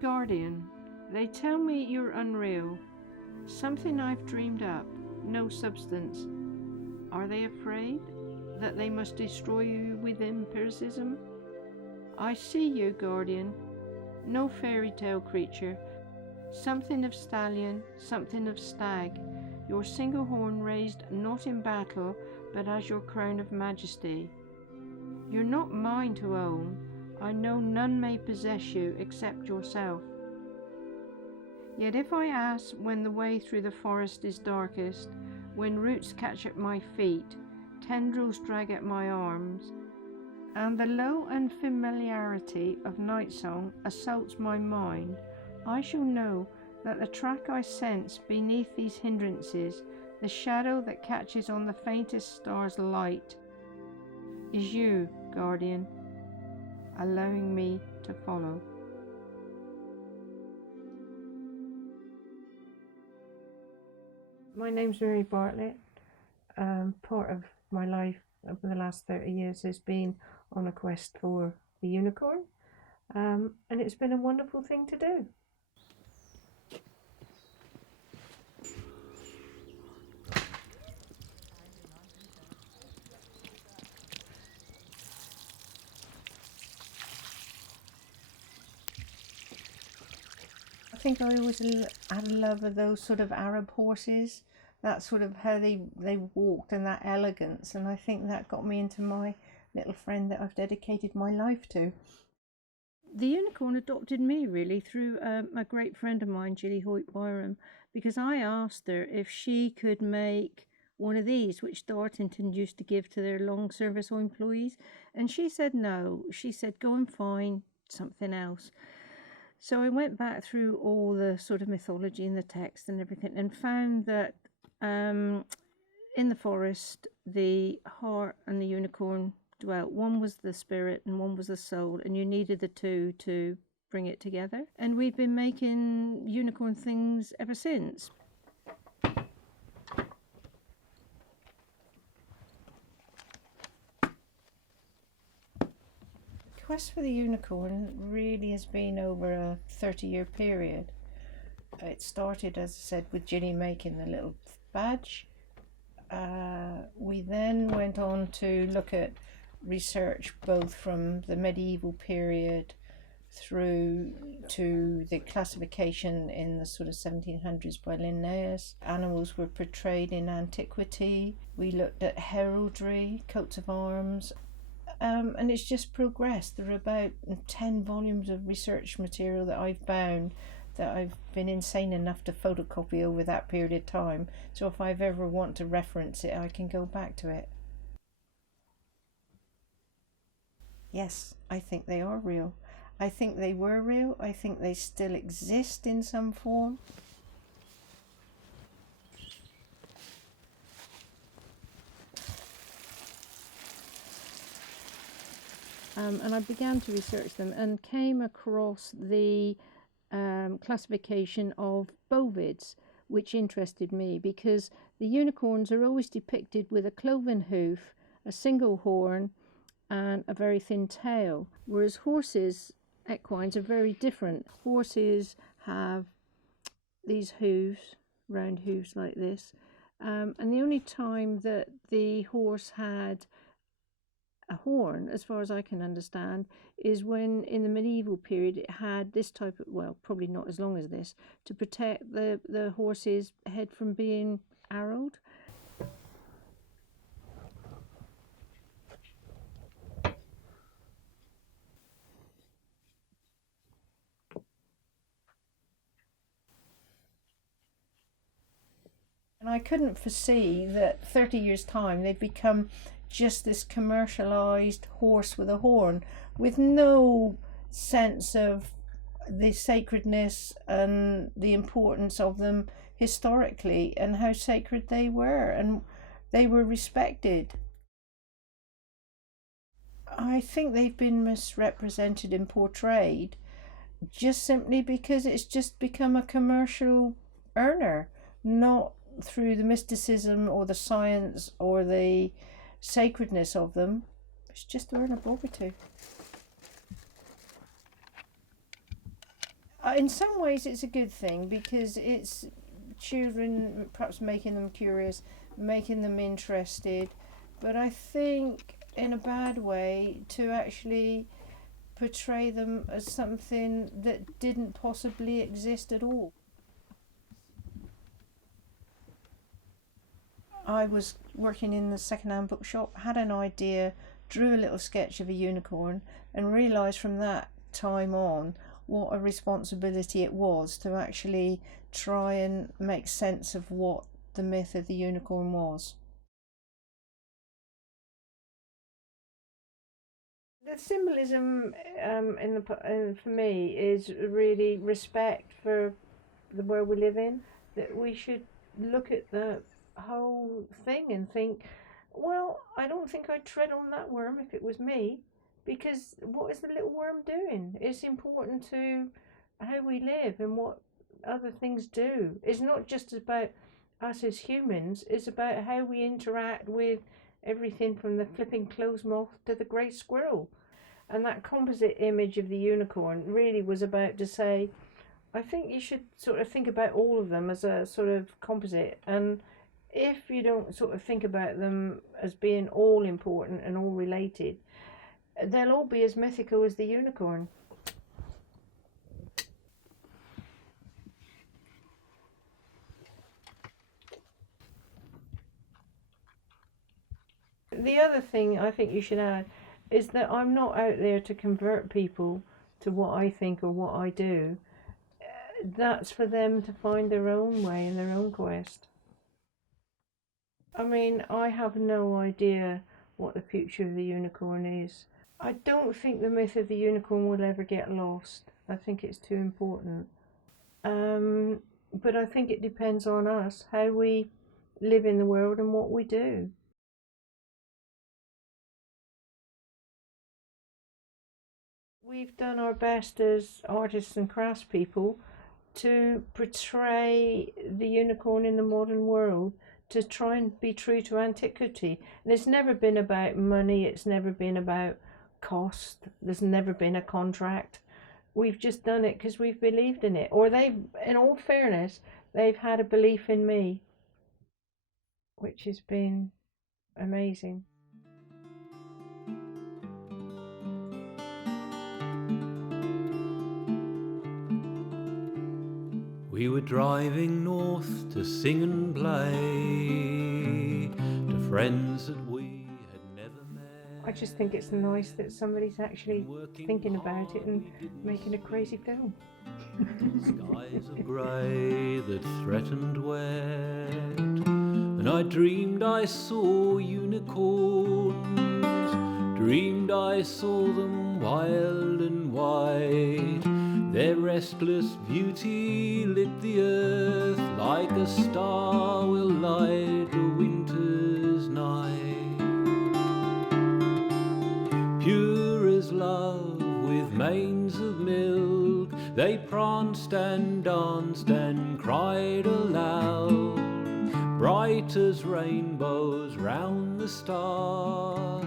Guardian, they tell me you're unreal, something I've dreamed up, no substance. Are they afraid that they must destroy you with empiricism? I see you, Guardian, no fairy tale creature, something of stallion, something of stag, your single horn raised not in battle, but as your crown of majesty. You're not mine to own, I know none may possess you except yourself. Yet if I ask when the way through the forest is darkest, when roots catch at my feet, tendrils drag at my arms, and the low unfamiliarity of night song assaults my mind, I shall know that the track I sense beneath these hindrances, the shadow that catches on the faintest star's light, is you, Guardian, allowing me to follow. My name's Mary Bartlett. Part of my life over the last 30 years has been on a quest for the unicorn, and it's been a wonderful thing to do. I think I always had a love of those sort of Arab horses, that sort of how they walked and that elegance, and I think that got me into my little friend that I've dedicated my life to. The unicorn adopted me really through a great friend of mine, Gilly Hoyt Byram, because I asked her if she could make one of these, which Dartington used to give to their long service employees, and she said no. She said go and find something else. So I went back through all the sort of mythology in the text and everything, and found that in the forest, the hart and the unicorn dwelt. One was the spirit and one was the soul, and you needed the two to bring it together. And we've been making unicorn things ever since. The quest for the unicorn really has been over a 30-year period. It started, as I said, with Ginny making the little badge. We then went on to look at research both from the medieval period through to the classification in the sort of 1700s by Linnaeus. Animals were portrayed in antiquity. We looked at heraldry, coats of arms, and it's just progressed. There are about 10 volumes of research material that I've bound that I've been insane enough to photocopy over that period of time. So if I ever want to reference it, I can go back to it. Yes, I think they are real. I think they were real. I think they still exist in some form. And I began to research them and came across the classification of bovids, which interested me because the unicorns are always depicted with a cloven hoof, a single horn, and a very thin tail, whereas horses, equines, are very different. Horses have these hooves, round hooves like this, and the only time that the horse had a horn, as far as I can understand, is when in the medieval period it had this type of, well, probably not as long as this, to protect the horse's head from being arrowed. And I couldn't foresee that 30 years' time they'd become just this commercialized horse with a horn, with no sense of the sacredness and the importance of them historically and how sacred they were, and they were respected. I think they've been misrepresented and portrayed just simply because it's just become a commercial earner, not through the mysticism or the science or the sacredness of them. It's just to earn a poverty. In some ways, it's a good thing because it's children perhaps making them curious, making them interested. But I think in a bad way to actually portray them as something that didn't possibly exist at all. I was working in the second-hand bookshop, had an idea, drew a little sketch of a unicorn, and realised from that time on what a responsibility it was to actually try and make sense of what the myth of the unicorn was. The symbolism for me is really respect for the world we live in. That we should look at the whole thing and think, well, I don't think I'd tread on that worm if it was me, because what is the little worm doing? It's important to how we live and what other things do. It's not just about us as humans, it's about how we interact with everything from the flipping clothes moth to the grey squirrel. And that composite image of the unicorn really was about to say, I think you should sort of think about all of them as a sort of composite. And if you don't sort of think about them as being all important and all related, they'll all be as mythical as the unicorn. The other thing I think you should add is that I'm not out there to convert people to what I think or what I do. That's for them to find their own way in their own quest. I mean, I have no idea what the future of the unicorn is. I don't think the myth of the unicorn will ever get lost. I think it's too important. But I think it depends on us, how we live in the world and what we do. We've done our best as artists and craftspeople to portray the unicorn in the modern world, to try and be true to antiquity. And it's never been about money, it's never been about cost, there's never been a contract. We've just done it because we've believed in it. Or they've, in all fairness, they've had a belief in me, which has been amazing. We were driving north to sing and play to friends that we had never met. I just think it's nice that somebody's actually thinking about it and making a crazy film. Skies of grey that threatened wet, and I dreamed I saw unicorns, dreamed I saw them wild and white. Their restless beauty lit the earth like a star will light a winter's night. Pure as love with manes of milk, they pranced and danced and cried aloud, bright as rainbows round the stars.